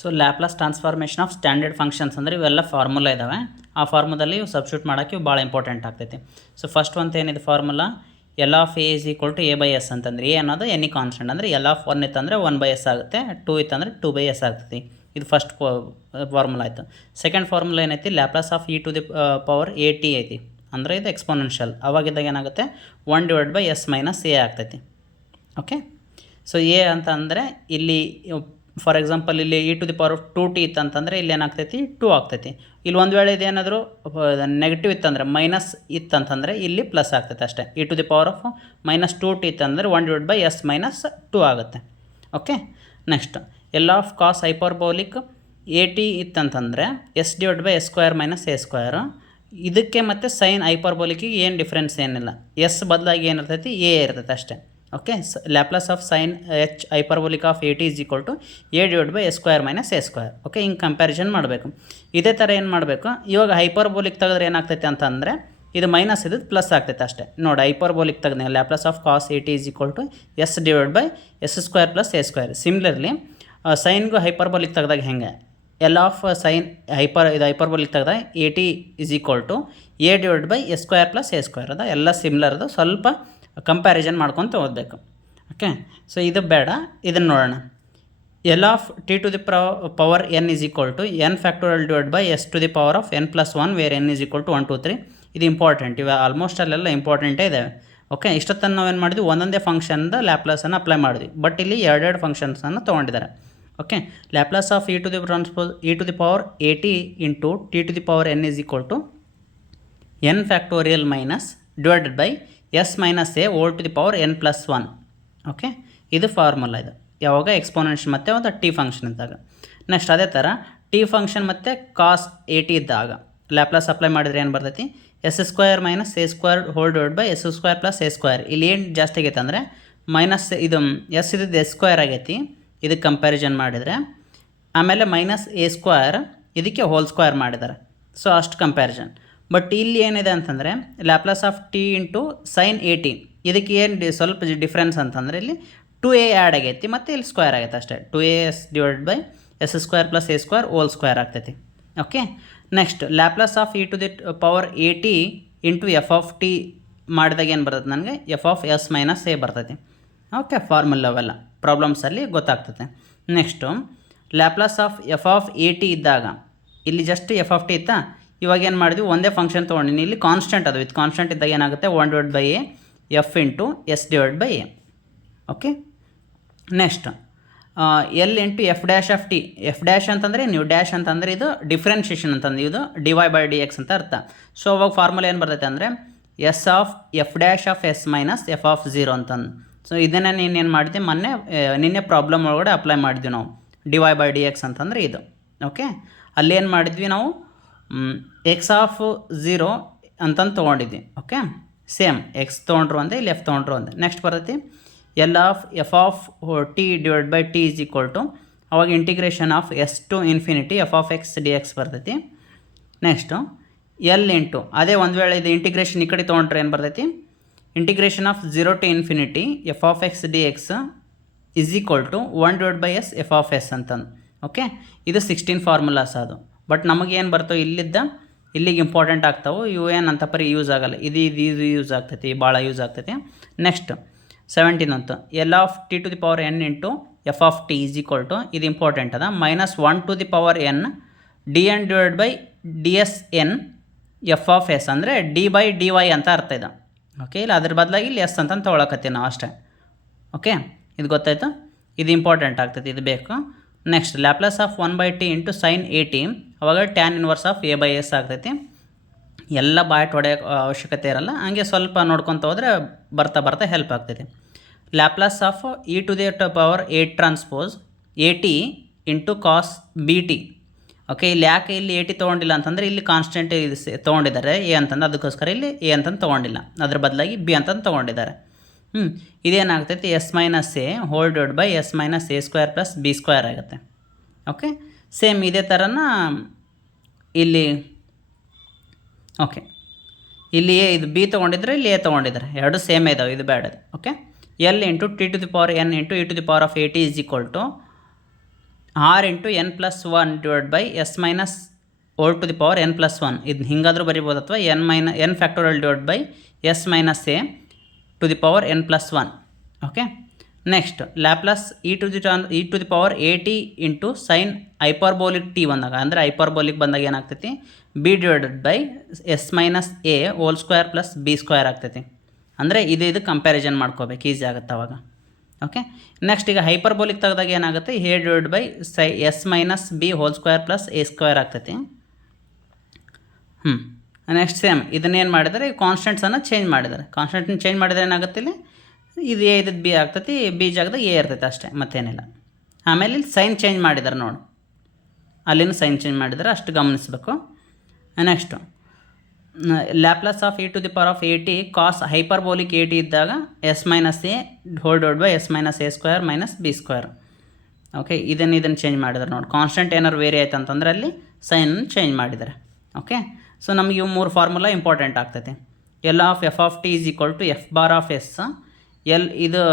So Laplace transformation of standard functions ಅಂದರೆ ಇವೆಲ್ಲ formula ಇದ್ದಾವೆ. ಆ ಫಾರ್ಮುಲಾದಲ್ಲಿ ಇವು ಸಬ್ಸ್ಟಿಟ್ಯೂಟ್ ಮಾಡೋಕ್ಕೆ ಇವು ಭಾಳ ಇಂಪಾರ್ಟೆಂಟ್ ಆಗ್ತೈತಿ. ಸೊ ಫಸ್ಟ್ ಒಂದು ಏನಿದೆ formula L of A is equal to A by S ಅಂತಂದ್ರೆ ಎ ಅನ್ನೋದು ಎನಿ ಕಾನ್ಸ್ಟೆಂಟ್ ಅಂದರೆ ಎಲ್ ಆಫ್ 1 ಇತ್ತಂದರೆ 1/s ಆಗುತ್ತೆ, 2 ಇತ್ತಂದರೆ 2/s ಆಗ್ತೈತಿ. ಇದು ಫಸ್ಟ್ ಫಾರ್ಮುಲಾ ಆಯಿತು. ಸೆಕೆಂಡ್ ಫಾರ್ಮುಲಾ ಏನೈತಿ Laplace of E to the power A T ಐತಿ, ಅಂದರೆ ಇದು ಎಕ್ಸ್ಪೋನೆನ್ಷಿಯಲ್. ಅವಾಗಿದ್ದಾಗ ಏನಾಗುತ್ತೆ 1/s - a ಆಗ್ತೈತಿ. ಓಕೆ, ಸೊ ಎ ಅಂತ ಅಂದರೆ ಇಲ್ಲಿ ಫಾರ್ ಎಕ್ಸಾಂಪಲ್ ಇಲ್ಲಿ E to the power 2t ಇತ್ತಂತಂದರೆ ಇಲ್ಲಿ ಏನಾಗ್ತೈತಿ 2 ಆಗ್ತೈತಿ. ಇಲ್ಲಿ ಒಂದು ವೇಳೆ ಇದೇನಾದರೂ ನೆಗೆಟಿವ್ ಇತ್ತಂದರೆ ಮೈನಸ್ ಇತ್ತಂತಂದರೆ ಇಲ್ಲಿ ಪ್ಲಸ್ ಆಗ್ತೈತೆ ಅಷ್ಟೇ. E to the power of -2t ಇತ್ತಂದರೆ 1/s - 2 ಆಗುತ್ತೆ. Okay, next L of cos hyperbolic a t ಇತ್ತಂತಂದರೆ s/s² - a². ಇದಕ್ಕೆ ಮತ್ತು ಸೈನ್ ಹೈಪರ್ಬೋಲಿಕ್ಕಿಗೆ ಏನು ಡಿಫ್ರೆನ್ಸ್ ಏನಿಲ್ಲ, ಎಸ್ ಬದಲಾಗಿ ಏನಿರ್ತೈತಿ ಎ ಇರ್ತೈತೆ ಅಷ್ಟೇ. Okay, Laplace of sine H hyperbolic of A T is equal to a/s² - a². Okay, ಹಿಂಗೆ ಕಂಪ್ಯಾರಿಸನ್ ಮಾಡಬೇಕು. ಇದೇ ಥರ ಏನು ಮಾಡಬೇಕು, ಇವಾಗ ಹೈಪರ್ಬೋಲಿಕ್ ತೆಗೆದ್ರೆ ಏನಾಗ್ತೈತೆ ಅಂತಂದರೆ ಇದು ಮೈನಸ್ ಇದ್ದು ಪ್ಲಸ್ ಆಗ್ತೈತೆ ಅಷ್ಟೇ. ನೋಡಿ, ಹೈಪರ್ಬೋಲಿಕ್ ತೆಗೆದ Laplace of cos a T is equal to s/s² + a². Similarly ಸೈನ್ಗೂ ಹೈಪರ್ಬೋಲಿಕ್ ತೆಗೆದಾಗ ಹೆಂಗೆ ಎಲ್ ಆಫ್ ಸೈನ್ ಹೈಪರ್ಬೋಲಿಕ್ ತೆಗೆದಾಗ a T is equal to a/s² + a². ಅದ ಎಲ್ಲ ಸಿಮಿಲರ್ದು, ಸ್ವಲ್ಪ ಕಂಪ್ಯಾರಿಸನ್ ಮಾಡ್ಕೊತ ಓದಬೇಕು. ಓಕೆ, ಸೊ ಇದು ಬೇಡ, ಇದನ್ನು ನೋಡೋಣ. L of T to the power n is equal to n(s to the power of n+1 where n is equal to 1 2 3. ಇದು ಇಂಪಾರ್ಟೆಂಟ್, ಇವೆ ಆಲ್ಮೋಸ್ಟ್ ಅಲ್ಲೆಲ್ಲ ಇಂಪಾರ್ಟೆಂಟೇ ಇದ್ದಾವೆ. ಓಕೆ, ಇಷ್ಟೊತ್ತನ್ನು ನಾವೇನು ಮಾಡಿದ್ವಿ, ಒಂದೊಂದೇ ಫಂಕ್ಷನ್ದ ಲ್ಯಾಪ್ಲಾಸನ್ನು ಅಪ್ಲೈ ಮಾಡಿದ್ವಿ. ಬಟ್ ಇಲ್ಲಿ ಎರಡೆರಡು ಫಂಕ್ಷನ್ಸನ್ನು ತೊಗೊಂಡಿದ್ದಾರೆ. Okay, Laplace of E to the power A T into T to the power n is equal to n((- divided by s - a whole to the power n+1. Okay, ಇದು formula. ಇದು ಯಾವಾಗ exponential ಮತ್ತು ಒಂದು T function ಇದ್ದಾಗ. Next ಅದೇ ಥರ T function ಮತ್ತು ಕಾಸ್ a t ಇದ್ದಾಗ ಲ್ಯಾಪ್ಲಾಸ್ ಅಪ್ಲೈ ಮಾಡಿದರೆ ಏನು ಬರ್ತೈತಿ, s² - a² hole divide by s² + a². ಇಲ್ಲಿ ಏನು ಜಾಸ್ತಿ ಆಗೈತೆ ಅಂದರೆ ಮೈನಸ್ ಇದು ಎಸ್ ಇದ್ದು s² ಆಗೈತಿ, ಇದಕ್ಕೆ ಕಂಪ್ಯಾರಿಸನ್ ಮಾಡಿದರೆ. ಆಮೇಲೆ -a² ಇದಕ್ಕೆ ಹೋಲ್ ಸ್ಕ್ವೇರ್ ಮಾಡಿದ್ದಾರೆ. ಸೊ ಅಷ್ಟು ಕಂಪ್ಯಾರಿಸನ್. ಬಟ್ ಇಲ್ಲಿ ಏನಿದೆ ಅಂತಂದರೆ Laplace of T into sine a T, ಇದಕ್ಕೆ ಏನು ಸ್ವಲ್ಪ ಡಿಫ್ರೆನ್ಸ್ ಅಂತಂದರೆ ಇಲ್ಲಿ 2a ಆ್ಯಡ್ ಆಗೈತಿ ಮತ್ತು ಇಲ್ಲಿ ಸ್ಕ್ವೇರ್ ಆಗೈತೆ ಅಷ್ಟೇ. 2as divide by s² + a² whole square ಆಗ್ತೈತಿ. Okay, next Laplace of E to the power A T into F of t ಮಾಡಿದಾಗ ಏನು ಬರ್ತೈತೆ ನನಗೆ f(s - a) ಬರ್ತೈತಿ. ಓಕೆ, ಫಾರ್ಮುಲಾ ಅವೆಲ್ಲ ಪ್ರಾಬ್ಲಮ್ಸಲ್ಲಿ ಗೊತ್ತಾಗ್ತದೆ. Next Laplace of f of A t ಇದ್ದಾಗ ಇಲ್ಲಿ ಜಸ್ಟ್ ಎಫ್ ಆಫ್ ಟಿ ಇತ್ತಾ, ಇವಾಗ ಏನು ಮಾಡಿದ್ವಿ, ಒಂದೇ ಫಂಕ್ಷನ್ ತೊಗೊಂಡಿನಿ. ಇಲ್ಲಿ ಕಾನ್ಸ್ಟೆಂಟ್ ಅದು, ವಿತ್ ಕಾನ್ಸ್ಟೆಂಟ್ ಇದ್ದಾಗ ಏನಾಗುತ್ತೆ 1/a f into s/a. Okay, next L into f'(t). f' ಅಂತಂದರೆ ನೀವು ಡ್ಯಾಶ್ ಅಂತಂದರೆ ಇದು ಡಿಫ್ರೆನ್ಷಿಯೇಷನ್ ಅಂತಂದು, ಇದು dy/dx ಅಂತ ಅರ್ಥ. ಸೊ ಅವಾಗ ಫಾರ್ಮುಲಾ ಏನು ಬರ್ತೈತೆ ಅಂದರೆ s ಆಫ್ f'(s - f(0) ಅಂತಂದು. ಸೊ ಇದನ್ನು ನೀನೇನು ಮಾಡಿದ್ವಿ ನಿನ್ನೆ ಪ್ರಾಬ್ಲಮ್ ಒಳಗಡೆ ಅಪ್ಲೈ ಮಾಡಿದ್ವಿ ನಾವು, dy/dx ಅಂತಂದರೆ ಇದು. ಓಕೆ, ಅಲ್ಲೇನು ಮಾಡಿದ್ವಿ ನಾವು x(0) ಅಂತಂದು ತೊಗೊಂಡಿದ್ವಿ. ಓಕೆ, ಸೇಮ್ ಎಕ್ಸ್ ತೊಗೊಂಡ್ರು ಒಂದೇ, ಇಲ್ಲಿ ಎಫ್ ತೊಗೊಂಡ್ರು ಒಂದೇ. ನೆಕ್ಸ್ಟ್ ಬರ್ತೈತಿ L of f of t divide by t is equal to, ಅವಾಗ integration of s to ∞ f(x dx) ಬರ್ತೈತಿ. ನೆಕ್ಸ್ಟು ಎಲ್ ಇಂಟು ಅದೇ ಒಂದು ವೇಳೆ ಇದು ಇಂಟಿಗ್ರೇಷನ್ ಈ ಕಡೆ ತೊಗೊಂಡ್ರೆ ಏನು ಬರ್ತೈತಿ, integration of 0 to ∞ f(x dx) is equal to 1/s f(s) ಅಂತಂದು. ಓಕೆ, ಇದು 16 ಫಾರ್ಮುಲಾಸ್ ಅದು. ಬಟ್ ನಮಗೇನು ಬರ್ತವೆ ಇಲ್ಲಿಗೆ ಇಂಪಾರ್ಟೆಂಟ್ ಆಗ್ತಾವೆ, ಇವು ಏನು ಅಂತ ಪರಿ ಯೂಸ್ ಆಗಲ್ಲ. ಇದು ಯೂಸ್ ಆಗ್ತೈತಿ, ಭಾಳ ಯೂಸ್ ಆಗ್ತೈತಿ. ನೆಕ್ಸ್ಟ್ 17 ಅಂತ L of T to the power n into F of T is equal to, ಇದು ಇಂಪಾರ್ಟೆಂಟ್ ಅದ, -1 to the power n dn divide by dsn f(s) ಅಂದರೆ d/dy ಅಂತ ಅರ್ಥ ಇದೆ. ಓಕೆ, ಇಲ್ಲ ಅದ್ರ ಬದಲಾಗಿ ಇಲ್ಲಿ ಎಸ್ ಅಂತ ತೊಗೊಳಕತ್ತೀವಿ ನಾವು ಅಷ್ಟೇ. ಓಕೆ, ಇದು ಗೊತ್ತಾಯ್ತು, ಇದು ಇಂಪಾರ್ಟೆಂಟ್ ಆಗ್ತೈತಿ, ಇದು ಬೇಕು. Next Laplace of 1/t into sine a T, ಅವಾಗ tan ಇನ್ವರ್ಸ್ ಆಫ್ a/s ಆಗ್ತೈತಿ. ಎಲ್ಲ ಬಾಯ್ಟ್ ಹೊಡೆಯೋಕೆ ಅವಶ್ಯಕತೆ ಇರಲ್ಲ, ಹಂಗೆ ಸ್ವಲ್ಪ ನೋಡ್ಕೊತ ಹೋದರೆ ಬರ್ತಾ ಹೆಲ್ಪ್ ಆಗ್ತೈತಿ. Laplace of E to the power A transpose A T into cos B T. Okay, ಇಲ್ಲಿ ಯಾಕೆ ಇಲ್ಲಿ ಎ ಟಿ ತೊಗೊಂಡಿಲ್ಲ ಅಂತಂದರೆ ಇಲ್ಲಿ ಕಾನ್ಸ್ಟೆಂಟ್ ಇದು ತೊಗೊಂಡಿದ್ದಾರೆ ಎ ಅಂತಂದು, ಅದಕ್ಕೋಸ್ಕರ ಇಲ್ಲಿ ಎ ಅಂತಂದು ತೊಗೊಂಡಿಲ್ಲ, ಅದ್ರ ಬದಲಾಗಿ ಬಿ ಅಂತಂದು ತೊಗೊಂಡಿದ್ದಾರೆ. ಇದೇನಾಗ್ತೈತಿ s - a hole divide by s - a² + b² ಆಗುತ್ತೆ. ಓಕೆ, ಸೇಮ್ ಇದೇ ಥರನ ಇಲ್ಲಿ. ಓಕೆ, ಇಲ್ಲಿ ಇದು ಬಿ ತೊಗೊಂಡಿದ್ರೆ ಇಲ್ಲಿ ಎ ತೊಗೊಂಡಿದ್ದಾರೆ, ಎರಡು ಸೇಮ್ ಇದಾವೆ, ಇದು ಬೇಡ. Okay, L into T to the power n into E to the power of A T is equal to R into N plus one divide by S minus whole to the power N plus one ಇದನ್ನ ಹಿಂಗಾದರೂ ಬರಿಬೋದು, ಅಥವಾ N factorial divide by S minus A to the power N plus one. Okay, next Laplace E to the power A T into sine hyperbolic T ಬಂದಾಗ, ಅಂದರೆ hyperbolic ಬಂದಾಗ ಏನಾಗ್ತೈತಿ, b divided by S minus a whole square plus b square ಆಗ್ತೈತಿ. ಅಂದರೆ ಇದು comparison ಮಾಡ್ಕೋಬೇಕು, easy ಆಗುತ್ತೆ ಅವಾಗ. ಓಕೆ, ನೆಕ್ಸ್ಟ್ ಈಗ ಹೈಪರ್ಬೋಲಿಕ್ ತೆಗೆದಾಗ ಏನಾಗುತ್ತೆ, A divide by S minus B whole square plus A square ಆಗ್ತೈತಿ. ನೆಕ್ಸ್ಟ್ ಸೇಮ್ ಇದನ್ನೇನು ಮಾಡಿದರೆ, ಕಾನ್ಸ್ಟೆಂಟ್ಸನ್ನು ಚೇಂಜ್ ಮಾಡಿದ್ದಾರೆ. ಕಾನ್ಸ್ಟೆಂಟ್ನ ಚೇಂಜ್ ಮಾಡಿದರೆ ಏನಾಗುತ್ತೆ, ಇಲ್ಲಿ ಇದು ಎ ಇದ್ದದ್ದು ಬಿ ಆಗ್ತೈತಿ, ಬಿ ಜಾಗದಾಗ ಎ ಇರ್ತೈತೆ ಅಷ್ಟೇ, ಮತ್ತೇನಿಲ್ಲ. ಆಮೇಲೆ ಇಲ್ಲಿ ಸೈನ್ ಚೇಂಜ್ ಮಾಡಿದ್ದಾರೆ ನೋಡು, ಅಲ್ಲಿನೂ ಸೈನ್ ಚೇಂಜ್ ಮಾಡಿದ್ದಾರೆ, ಅಷ್ಟು ಗಮನಿಸಬೇಕು. Next Laplace of E to the power of A t cos hyperbolic a t ಇದ್ದಾಗ s minus a whole divide by S minus a square minus b square. Okay, ಇದನ್ನು change ಮಾಡಿದ್ದಾರೆ ನೋಡಿ. Constant ಏನಾರು vary ಆಯ್ತು ಅಂತಂದರೆ ಅಲ್ಲಿ sign change ಮಾಡಿದ್ದಾರೆ. Okay, so ನಮಗೆ ಇವು 3 ಫಾರ್ಮುಲಾ ಇಂಪಾರ್ಟೆಂಟ್ ಆಗ್ತೈತಿ. L of f of T is equal to f bar of s, L ಇದು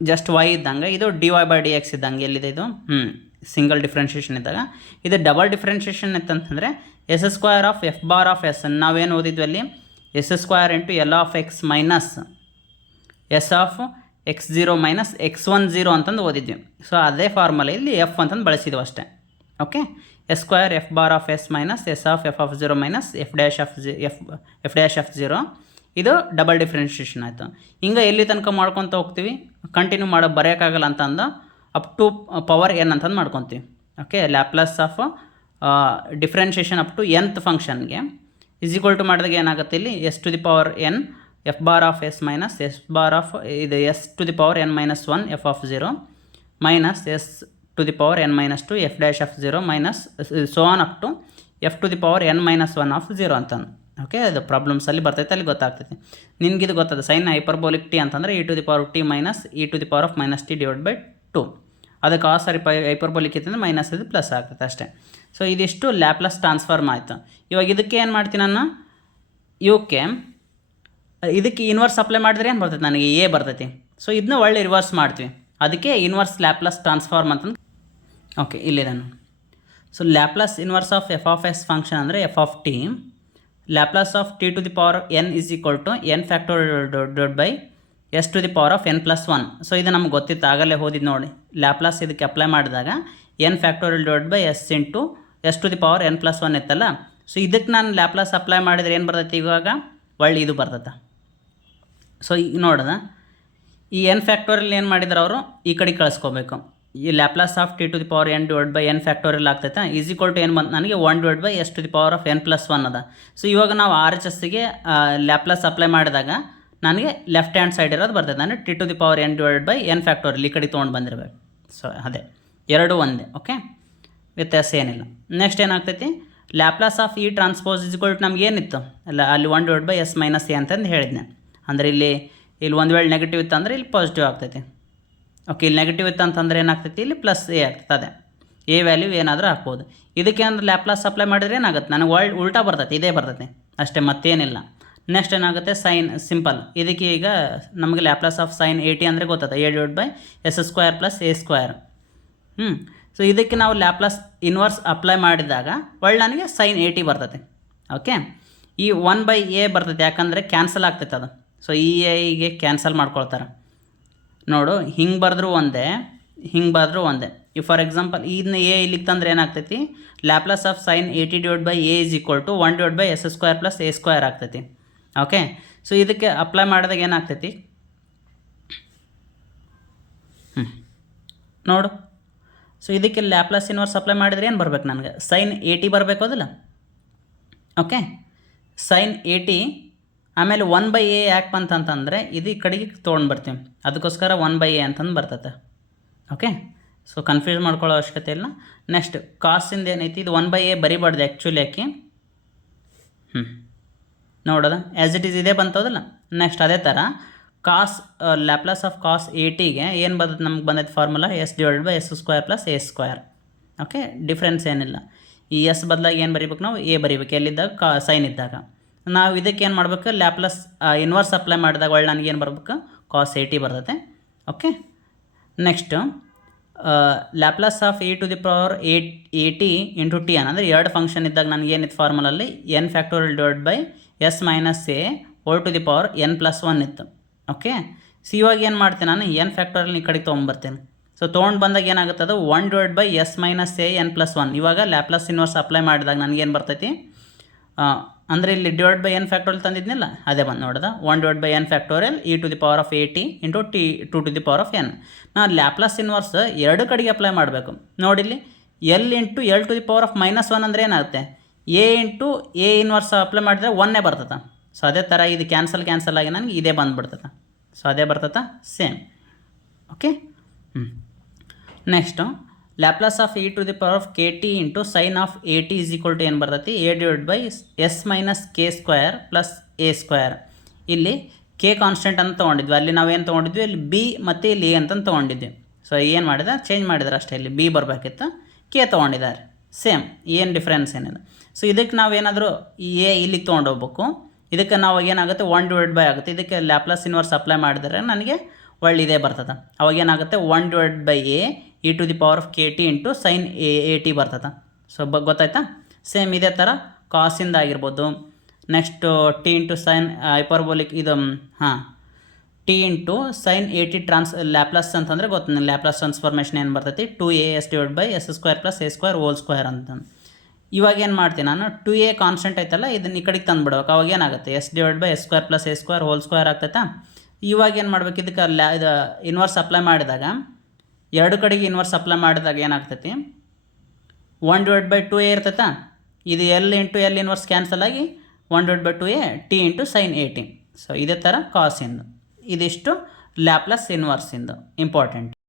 ಜಸ್ಟ್ ವೈ ಇದ್ದಂಗೆ, ಇದು d y by d x ಇದ್ದಂಗೆ. ಎಲ್ಲಿದೆ ಇದು ಸಿಂಗಲ್ ಡಿಫ್ರೆನ್ಷಿಯೇಷನ್ ಇದ್ದಾಗ. ಇದು ಡಬಲ್ ಡಿಫ್ರೆನ್ಷಿಯೇಷನ್ ಇತ್ತಂತಂದರೆ s square of f bar of s ನಾವೇನು ಓದಿದ್ವಿ ಅಲ್ಲಿ, s square into L of x minus s of x zero minus x 10 ಅಂತಂದು ಓದಿದ್ವಿ. ಸೊ ಅದೇ ಫಾರ್ಮುಲಾ ಇಲ್ಲಿ ಎಫ್ ಅಂತಂದು ಬಳಸಿದ್ವಿ ಅಷ್ಟೇ. Okay, s square f bar of s minus s of 0 minus f dash of 0. ಇದು ಡಬಲ್ ಡಿಫ್ರೆನ್ಷಿಯೇಷನ್ ಆಯಿತು. ಹಿಂಗೆ ಎಲ್ಲಿ ತನಕ ಮಾಡ್ಕೊತ ಹೋಗ್ತೀವಿ, ಕಂಟಿನ್ಯೂ ಬರೆಯೋಕ್ಕಾಗಲ್ಲ ಅಂತಂದು ಅಪ್ ಟು ಪವರ್ ಎನ್ ಅಂತಂದು ಮಾಡ್ಕೊತೀವಿ. Okay, Laplace of differentiation up to nth ಫಂಕ್ಷನ್ಗೆ ಈಸ್ ಈಕ್ವಲ್ ಟು ಮಾಡಿದಾಗ ಏನಾಗುತ್ತೆ, ಇಲ್ಲಿ s to the power n f bar of s minus s bar of ಇದು s to the power n minus 1 f of 0 minus s to the power n minus 2 f dash of 0 minus so on up to f to the power n minus 1 of 0 ಅಂತಂದು. Okay, ಅದು ಪ್ರಾಬ್ಲಮ್ಸಲ್ಲಿ ಬರ್ತೈತೆ, ಅಲ್ಲಿ ಗೊತ್ತಾಗ್ತೈತಿ. ನಿನ್ಗಿದು ಗೊತ್ತದ, sine hyperbolic T ಅಂತಂದರೆ E to the power T minus E to the power of minus T divide by 2. ಅದಕ್ಕೆ ಆ ಸಾರಿ ಹೈಪರ್ಬೋಲಿಕ್ ಇತ್ತಂದರೆ ಮೈನಸ್ ಇದು ಪ್ಲಸ್ ಆಗ್ತೈತೆ ಅಷ್ಟೇ. ಸೊ ಇದಿಷ್ಟು ಲ್ಯಾಪ್ಲಸ್ ಟ್ರಾನ್ಸ್ಫಾರ್ಮ್ ಆಯಿತು. ಇವಾಗ ಇದಕ್ಕೆ ಏನು ಮಾಡ್ತೀನಿ ನಾನು, ಇವಕ್ಕೆ ಇದಕ್ಕೆ ಇನ್ವರ್ಸ್ ಅಪ್ಲೈ ಮಾಡಿದ್ರೆ ಏನು ಬರ್ತೈತೆ, ನನಗೆ ಎ ಬರ್ತೈತಿ. ಸೊ ಇದನ್ನ ಒಳ್ಳೆ ರಿವರ್ಸ್ ಮಾಡ್ತೀವಿ, ಅದಕ್ಕೆ ಇನ್ವರ್ಸ್ ಲ್ಯಾಪ್ಲಸ್ ಟ್ರಾನ್ಸ್ಫಾರ್ಮ್ ಅಂತಂದು. ಓಕೆ, ಇಲ್ಲಿದೆ ನಾನು. So Laplace inverse of f of s function ಅಂದರೆ f of t, Laplace of T to the power n is equal to n factorial divide by S to the power of N plus 1. So ಇದು ನಮ್ಗೆ ಗೊತ್ತಿತ್ತು, ಆಗಲೇ ಓದಿದ್ದು ನೋಡಿ. Laplace ಇದಕ್ಕೆ apply ಮಾಡಿದಾಗ N factorial divide by S into S to the power N plus 1 ಇತ್ತಲ್ಲ. So ಇದಕ್ಕೆ ನಾನು ಲ್ಯಾಪ್ಲಾಸ್ ಅಪ್ಲೈ ಮಾಡಿದರೆ ಏನು ಬರ್ತೈತಿ, ಇವಾಗ ಒಳ್ಳೆ ಇದು ಬರ್ತೈತೆ. ಸೊ ಈಗ ನೋಡ್ದ, ಈ ಎನ್ ಫ್ಯಾಕ್ಟೋರಿಯಲ್ ಏನು ಮಾಡಿದ್ರು ಅವರು ಈ ಕಡೆ ಕಳಿಸ್ಕೋಬೇಕು. ಈ Laplace of T to the power N divide by N factorial ಆಗ್ತೈತೆ, ಈಸ್ ಈಕ್ವಲ್ ಟು ಏನು ಬಂತು ನನಗೆ 1 divide by S to the power of N plus 1 ಅದ. ಸೊ ಇವಾಗ ನಾವು ಆರ್ ಎಚ್ ಎಸ್ಸಿಗೆ ಲ್ಯಾಪ್ಲಾಸ್ ಅಪ್ಲೈ ಮಾಡಿದಾಗ ನನಗೆ ಲೆಫ್ಟ್ ಹ್ಯಾಂಡ್ ಸೈಡ್ ಇರೋದು ಬರ್ತೈತೆ, ಅಂದರೆ T to the power N divide by N factorial ಈ ಕಡೆ ತೊಗೊಂಡು ಬಂದಿರಬೇಕು. ಸೊ ಅದೇ ಎರಡು ಒಂದೇ. ಓಕೆ, ವ್ಯತ್ಯಾಸ ಏನಿಲ್ಲ. ನೆಕ್ಸ್ಟ್ ಏನಾಗ್ತೈತಿ, Laplace of e transpose is equal to ನಮ್ಗೆ ಏನಿತ್ತು ಅಲ್ಲ, ಅಲ್ಲಿ 1 divide by S minus a ಅಂತಂದು ಹೇಳಿದ್ನೆ. ಅಂದರೆ ಇಲ್ಲಿ ಒಂದು ವೇಳೆ ನೆಗೆಟಿವ್ ಇತ್ತು ಅಂದರೆ ಇಲ್ಲಿ ಪಾಸಿಟಿವ್ ಆಗ್ತೈತಿ. ಓಕೆ, ಇಲ್ಲಿ ನೆಗೆಟಿವ್ ಇತ್ತು ಅಂತಂದರೆ ಏನಾಗ್ತೈತಿ, ಇಲ್ಲಿ ಪ್ಲಸ್ ಎ ಆಗ್ತೈತೆ. ಅದೇ ಎ ವ್ಯಾಲ್ಯೂ ಏನಾದರೂ ಹಾಕ್ಬೋದು. ಇದಕ್ಕೆ ಅಂದ್ರೆ ಲ್ಯಾಪ್ಲಾಸ್ ಅಪ್ಲೈ ಮಾಡಿದ್ರೆ ಏನಾಗುತ್ತೆ, ನನಗೆ ಉಲ್ಟಾ ಬರ್ತೈತೆ, ಇದೇ ಬರ್ತೈತೆ ಅಷ್ಟೇ, ಮತ್ತೇನಿಲ್ಲ. ನೆಕ್ಸ್ಟ್ ಏನಾಗುತ್ತೆ, ಸೈನ್ ಸಿಂಪಲ್. ಇದಕ್ಕೆ ಈಗ ನಮಗೆ ಲ್ಯಾಪ್ಲಾಸ್ ಆಫ್ ಸೈನ್ 80 ಅಂದರೆ ಗೊತ್ತದೆ, a divide by S square plus A square. So ಇದಕ್ಕೆ ನಾವು ಲ್ಯಾಪ್ಲಾಸ್ ಇನ್ವರ್ಸ್ ಅಪ್ಲೈ ಮಾಡಿದಾಗ ಒಳ್ಳೆ ನನಗೆ ಸೈನ್ 80 ಬರ್ತೈತೆ. ಓಕೆ, ಈ 1 ಬೈ ಎ ಬರ್ತೈತೆ, ಯಾಕಂದರೆ ಕ್ಯಾನ್ಸಲ್ ಆಗ್ತೈತೆ ಅದು. ಸೊ ಈ ಎಗೆ ಕ್ಯಾನ್ಸಲ್ ಮಾಡ್ಕೊಳ್ತಾರೆ ನೋಡು, ಹಿಂಗೆ ಬರೆದ್ರೂ ಒಂದೇ, ಹಿಂಗೆ ಬರೆದ್ರೂ ಒಂದೇ. ಈ ಫಾರ್ ಎಕ್ಸಾಂಪಲ್ ಇದನ್ನ ಎ ಇಲ್ಲಿಗೆ ತಂದರೆ ಏನಾಗ್ತೈತಿ, Laplace of sine 80 divide by a is equal to 1 divide by S square plus A square ಆಗ್ತೈತಿ. ಓಕೆ, ಸೊ ಇದಕ್ಕೆ ಅಪ್ಲೈ ಮಾಡಿದಾಗ ಏನಾಗ್ತೈತಿ ನೋಡು. ಸೊ ಇದಕ್ಕೆ ಲ್ಯಾಪ್ಲಾಸ್ ಇನ್ವರ್ಸ್ ಅಪ್ಲೈ ಮಾಡಿದರೆ ಏನು ಬರ್ಬೇಕು, ನನಗೆ ಸೈನ್ 80 ಬರಬೇಕು ಅದಲ್ಲ. ಓಕೆ, ಸೈನ್ 80 ಆಮೇಲೆ 1 ಬೈ ಎ ಯಾಕೆ ಬಂತಂತಂದರೆ ಇದು ಈ ಕಡೆಗೆ ತೊಗೊಂಡು ಬರ್ತೀವಿ, ಅದಕ್ಕೋಸ್ಕರ 1 ಬೈ ಎ ಅಂತಂದು ಬರ್ತೈತೆ. ಓಕೆ, ಸೊ ಕನ್ಫ್ಯೂಸ್ ಮಾಡ್ಕೊಳ್ಳೋ ಅವಶ್ಯಕತೆ ಇಲ್ಲ. ನೆಕ್ಸ್ಟ್ ಕಾಸಿಂದ ಏನೈತಿ, ಇದು 1 ಬೈ ಎ ಬರಿಬಾರ್ದು ಆ್ಯಕ್ಚುಲಿ ಯಾಕೆ. ನೋಡೋದ ಆ್ಯಸ್ ಇಟ್ ಈಸ್ ಇದೇ ಬಂತೋದಲ್ಲ. ನೆಕ್ಸ್ಟ್ ಅದೇ ಥರ ಕಾಸ್ ಲ್ಯಾಪ್ಲಾಸ್ ಆಫ್ ಕಾಸ್ 80ಗೆ ಏನು ಬರ್ತದೆ, ನಮ್ಗೆ ಬಂದೈತೆ formula S divided by S square plus A square. Okay, difference ಏನಿಲ್ಲ. ಈ ಎಸ್ ಬದಲಾಗಿ ಏನು ಬರೀಬೇಕು, ನಾವು ಎ ಬರೀಬೇಕು ಎಲ್ಲಿದ್ದಾಗ ಸೈನ್ ಇದ್ದಾಗ. ನಾವು ಇದಕ್ಕೆ ಏನು ಮಾಡಬೇಕು, ಲ್ಯಾಪ್ಲಾಸ್ ಇನ್ವರ್ಸ್ ಅಪ್ಲೈ ಮಾಡಿದಾಗ ಒಳ್ಳೆ ನನಗೆ ಏನು ಬರ್ಬೇಕು, ಕಾಸ್ 80 ಬರ್ತೈತೆ. Okay, next Laplace of e to the power A T into t ಅಂದರೆ ಎರಡು ಫಂಕ್ಷನ್ ಇದ್ದಾಗ ನನಗೆ ಏನಿತ್ತು ಫಾರ್ಮುಲಲ್ಲಿ n factorial divide by S minus a whole to the power N plus one ಇತ್ತು. ಓಕೆ, ಸೊ ಇವಾಗ ಏನು ಮಾಡ್ತೀನಿ ನಾನು ಎನ್ ಫ್ಯಾಕ್ಟೋರಿಯಲ್ ಈ ಕಡೆ ತೊಗೊಂಬರ್ತೀನಿ. ಸೊ ತೊಗೊಂಡು ಬಂದಾಗ ಏನಾಗುತ್ತೆ ಅದು 1 divide by S minus a n plus one. ಇವಾಗ ಲ್ಯಾಪ್ಲಾಸ್ ಇನ್ವರ್ಸ್ ಅಪ್ಲೈ ಮಾಡಿದಾಗ ನನಗೇನು ಬರ್ತೈತಿ ಅಂದರೆ ಇಲ್ಲಿ ಡಿವೈಡ್ ಬೈ ಎನ್ ಫ್ಯಾಕ್ಟೋರಿಯಲ್ ತಂದಿದ್ನಿಲ್ಲ ಅದೇ ಬಂದು ನೋಡ್ದೆ 1 divide by N factorial e to the power of A T into T to the power of n. ನಾನು ಲ್ಯಾಪ್ಲಾಸ್ ಇನ್ವರ್ಸ್ ಎರಡು ಕಡೆಗೆ ಅಪ್ಲೈ ಮಾಡಬೇಕು. ನೋಡಿಲ್ಲಿ L into L to the power of minus one ಅಂದರೆ ಏನಾಗುತ್ತೆ a into A inverse apply ಮಾಡಿದ್ರೆ ಒನ್ನೇ ಬರ್ತದೆ. So ಅದೇ ಥರ ಇದು ಕ್ಯಾನ್ಸಲ್ ಆಗಿ ನನಗೆ ಇದೇ ಬಂದುಬಿಡ್ತದೆ. ಸೊ ಅದೇ ಬರ್ತದೆ same. Okay, next Laplace of E to the power of K T into sine of A T is equal to ಏನು ಬರ್ತೈತಿ A divide by S minus K square plus A square. ಇಲ್ಲಿ K constant ಅಂತ ತೊಗೊಂಡಿದ್ವಿ, ಅಲ್ಲಿ ನಾವೇನು ತೊಗೊಂಡಿದ್ವಿ ಇಲ್ಲಿ B ಮತ್ತು ಇಲ್ಲಿ ಎ ಅಂತಂದು ತೊಗೊಂಡಿದ್ವಿ. ಸೊ ಏನು ಮಾಡಿದೆ ಚೇಂಜ್ ಮಾಡಿದ್ರೆ ಅಷ್ಟೇ, ಇಲ್ಲಿ ಬಿ ಬರಬೇಕಿತ್ತು ಕೆ ತೊಗೊಂಡಿದ್ದಾರೆ ಸೇಮ್, ಏನು ಡಿಫ್ರೆನ್ಸ್ ಏನಿಲ್ಲ. ಸೊ ಇದಕ್ಕೆ ನಾವೇನಾದರೂ ಎ ಇಲ್ಲಿಗೆ ತೊಗೊಂಡೋಗ್ಬೇಕು, ಇದಕ್ಕೆ ನಾವು ಏನಾಗುತ್ತೆ 1 ಡಿವೈಡ್ ಬೈ ಆಗುತ್ತೆ. ಇದಕ್ಕೆ ಲ್ಯಾಪ್ಲಾಸ್ ಇನ್ವರ್ಸ್ ಅಪ್ಲೈ ಮಾಡಿದರೆ ನನಗೆ ಒಳ್ಳೆ ಬರ್ತದೆ. ಅವಾಗ ಏನಾಗುತ್ತೆ 1 divide by a e to the power of K T into sine a t ಬರ್ತದೆ. ಸೊ ಗೊತ್ತಾಯ್ತಾ? ಸೇಮ್ ಇದೇ ಥರ ಕಾಸಿಂದ ಆಗಿರ್ಬೋದು. Next t into sine hyperbolic ಇದು t into sine a t Laplace ಅಂತಂದರೆ ಗೊತ್ತ ಲ್ಯಾಪ್ಲಾಸ್ ಟ್ರಾನ್ಸ್ಫಾರ್ಮೇಷನ್ ಏನು ಬರ್ತೈತಿ 2as divide by S square plus A square whole square ಅಂತ. ಇವಾಗ ಏನು ಮಾಡ್ತೀನಿ ನಾನು 2a ಕಾನ್ಸ್ಟೆಂಟ್ ಐತಲ್ಲ ಇದನ್ನು ಈ ಕಡೆಗೆ ತಂದುಬಿಡ್ಬೇಕು. ಅವಾಗ ಏನಾಗುತ್ತೆ S divide by S square plus A square whole square ಆಗ್ತೈತಾ. ಇವಾಗ ಏನು ಮಾಡ್ಬೇಕು ಇದಕ್ಕೆ ಇದು ಇನ್ವರ್ಸ್ ಅಪ್ಲೈ ಮಾಡಿದಾಗ ಎರಡು ಕಡೆಗೆ ಇನ್ವರ್ಸ್ ಅಪ್ಲೈ ಮಾಡಿದಾಗ ಏನಾಗ್ತೈತಿ 1 ಡಿವೈಡ್ ಬೈ 2a ಇರ್ತೈತಾ. ಇದು L into L inverse cancel ಆಗಿ 1 divide by 2a T into sine a T. So ಇದೇ ಥರ ಕಾಸಿಂದು ಇದಿಷ್ಟು ಲ್ಯಾಪ್ಲಾಸ್ ಇನ್ವರ್ಸಿಂದು ಇಂಪಾರ್ಟೆಂಟ್.